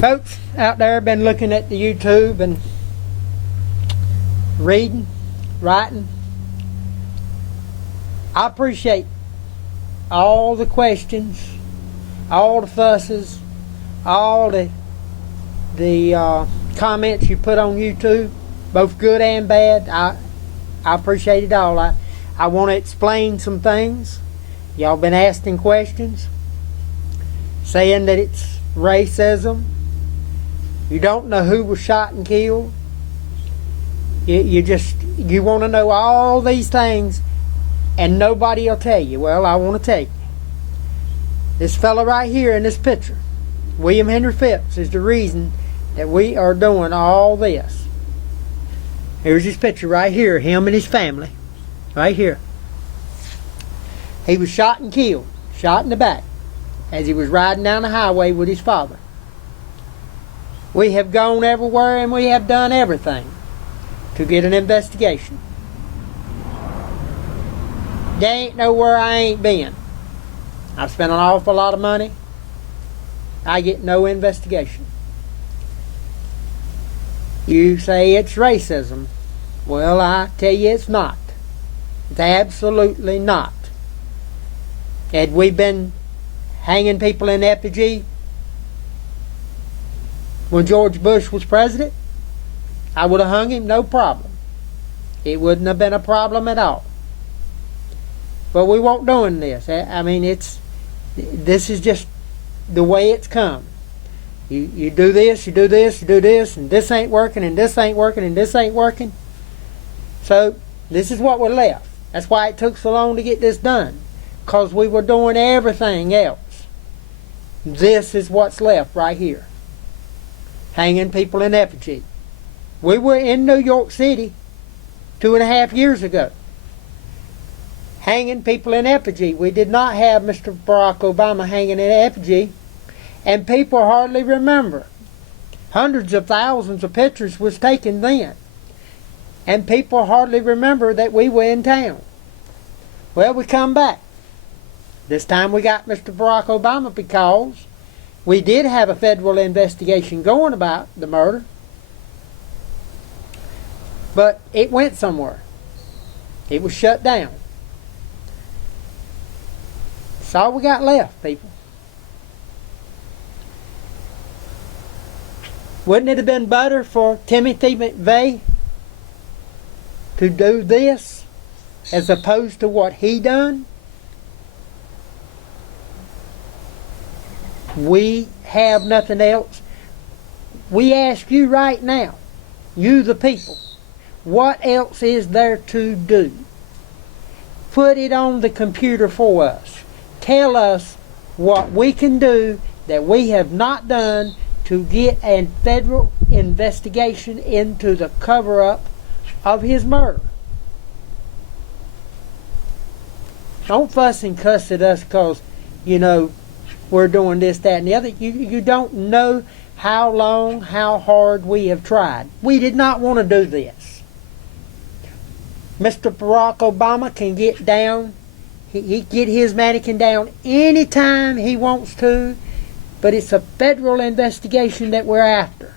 Folks out there have been looking at the YouTube and reading, writing. I appreciate all the questions, all the fusses, all the comments you put on YouTube, both good and bad. I appreciate it all. I want to explain some things. Y'all been asking questions, saying that it's racism. You don't know who was shot and killed. You want to know all these things, and nobody will tell you. Well, I want to tell you. This fella right here in this picture, William Henry Phipps, is the reason that we are doing all this. Here's his picture right here, him and his family, right here. He was shot and killed, shot in the back, as he was riding down the highway with his father. We have gone everywhere and we have done everything to get an investigation. There ain't nowhere I ain't been. I've spent an awful lot of money. I get no investigation. You say it's racism. Well, I tell you it's not. It's absolutely not. Had we been hanging people in effigy when George Bush was president, I would have hung him, no problem. It wouldn't have been a problem at all. But we won't doing this. I mean, this is just the way it's come. You do this, you do this, you do this, and this ain't working, and this ain't working, and this ain't working. So this is what we're left. That's why it took so long to get this done, because we were doing everything else. This is what's left right here. Hanging people in effigy. We were in New York City 2.5 years ago, hanging people in effigy. We did not have Mr. Barack Obama hanging in effigy, and people hardly remember. Hundreds of thousands of pictures was taken then, and people hardly remember that we were in town. Well, we come back. This time we got Mr. Barack Obama because we did have a federal investigation going about the murder, but it went somewhere. It was shut down. That's all we got left, people. Wouldn't it have been better for Timothy McVeigh to do this as opposed to what he done? We have nothing else. We ask you right now, you the people, what else is there to do? Put it on the computer for us. Tell us what we can do that we have not done to get a federal investigation into the cover-up of his murder. Don't fuss and cuss at us because, we're doing this, that, and the other. You don't know how long, how hard we have tried. We did not want to do this. Mr. Barack Obama can get down. He get his mannequin down anytime he wants to, but it's a federal investigation that we're after.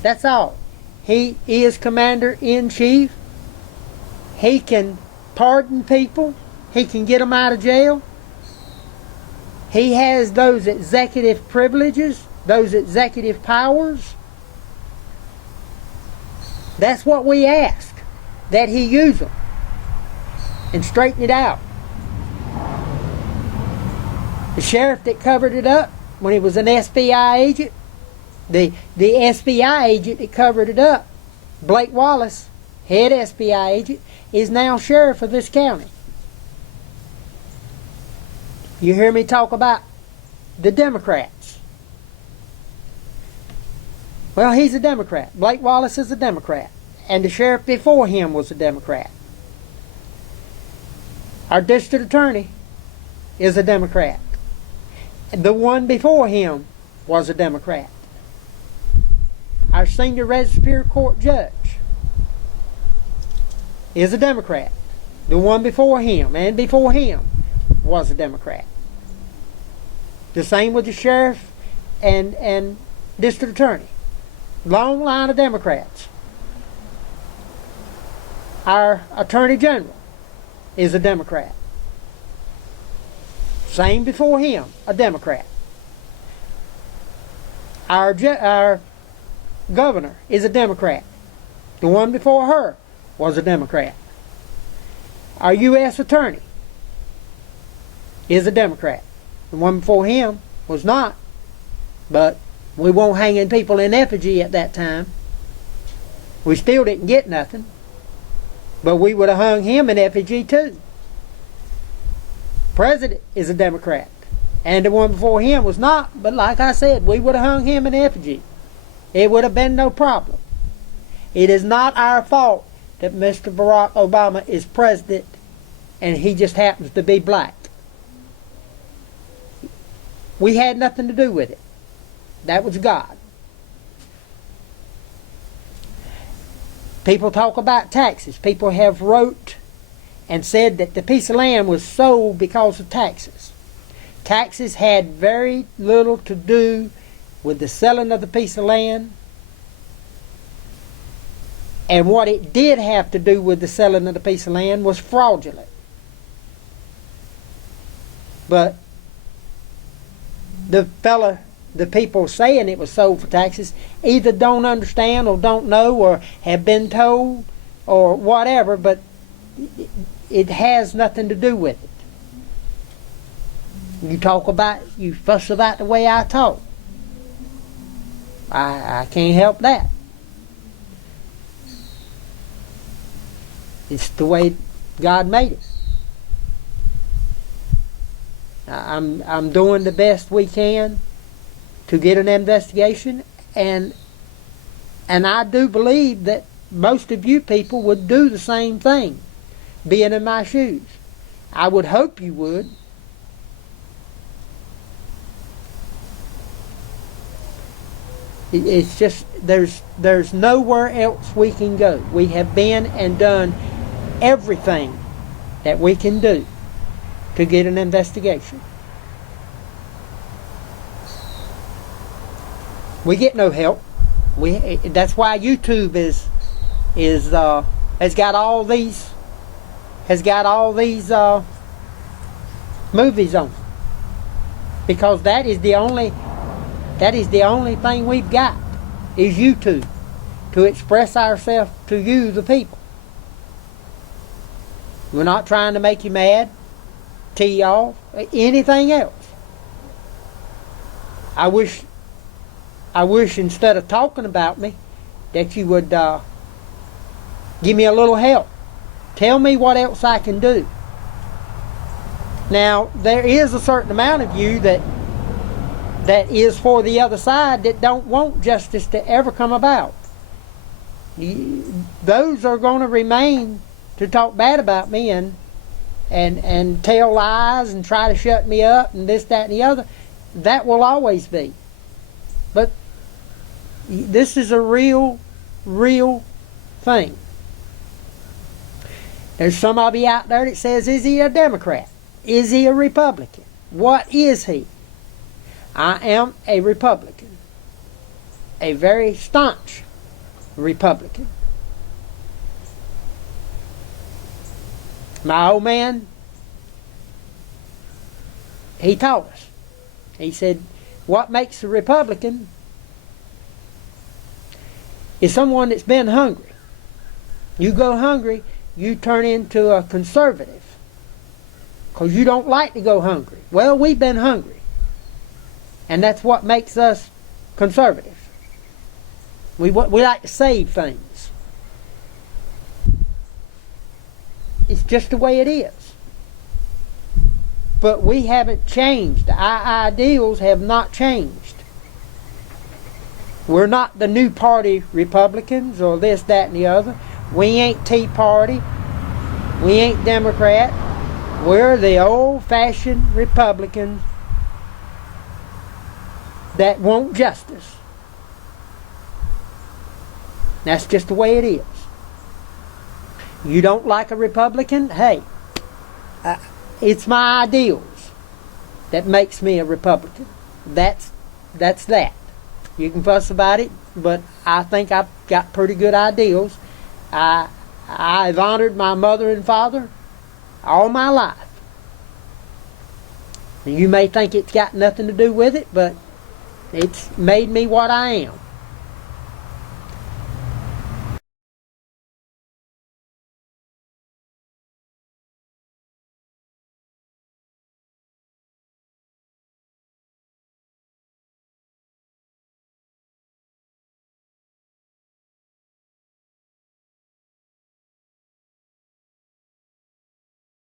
That's all. He is Commander-in-Chief. He can pardon people. He can get them out of jail. He has those executive privileges, those executive powers. That's what we ask, that he use them and straighten it out. The sheriff that covered it up when he was an SBI agent, the SBI agent that covered it up, Blake Wallace, head SBI agent, is now sheriff of this county. You hear me talk about the Democrats. Well, he's a Democrat. Blake Wallace is a Democrat. And the sheriff before him was a Democrat. Our district attorney is a Democrat. The one before him was a Democrat. Our senior Superior Court judge is a Democrat. The one before him and before him was a Democrat. The same with the sheriff and district attorney. Long line of Democrats. Our attorney general is a Democrat. Same before him, a Democrat. Our governor is a Democrat. The one before her was a Democrat. Our U.S. attorney is a Democrat. The one before him was not. But we weren't hanging people in effigy at that time. We still didn't get nothing. But we would have hung him in effigy too. President is a Democrat. And the one before him was not. But like I said, we would have hung him in effigy. It would have been no problem. It is not our fault that Mr. Barack Obama is president and he just happens to be black. We had nothing to do with it. That was God. People talk about taxes. People have wrote and said that the piece of land was sold because of taxes. Taxes had very little to do with the selling of the piece of land. And what it did have to do with the selling of the piece of land was fraudulent. But the people saying it was sold for taxes either don't understand or don't know or have been told or whatever, but it has nothing to do with it. You fuss about the way I talk. I can't help that. It's the way God made it. I'm doing the best we can to get an investigation, and I do believe that most of you people would do the same thing, being in my shoes. I would hope you would. It's just there's nowhere else we can go. We have been and done everything that we can do to get an investigation. We get no help. That's why YouTube has got all these movies on, because that is the only thing we've got is YouTube to express ourselves to you, the people. We're not trying to make you mad, tee you off, anything else. I wish instead of talking about me that you would give me a little help. Tell me what else I can do. Now, there is a certain amount of you that is for the other side that don't want justice to ever come about. Those are going to remain to talk bad about me and tell lies and try to shut me up and this, that, and the other. That will always be. But this is a real thing. There's some of you out there that says, is he a Democrat? Is he a Republican? What is he? I am a Republican. A very staunch Republican. My old man, he taught us. He said, what makes a Republican is someone that's been hungry. You go hungry, you turn into a conservative because you don't like to go hungry. Well, we've been hungry, and that's what makes us conservative. We like to save things. It's just the way it is. But we haven't changed. Our ideals have not changed. We're not the new party Republicans or this, that, and the other. We ain't Tea Party. We ain't Democrat. We're the old-fashioned Republicans that want justice. That's just the way it is. You don't like a Republican? Hey, it's my ideals. that makes me a Republican. That's that. You can fuss about it, but I think I've got pretty good ideals. I've honored my mother and father all my life. You may think it's got nothing to do with it, but it's made me what I am.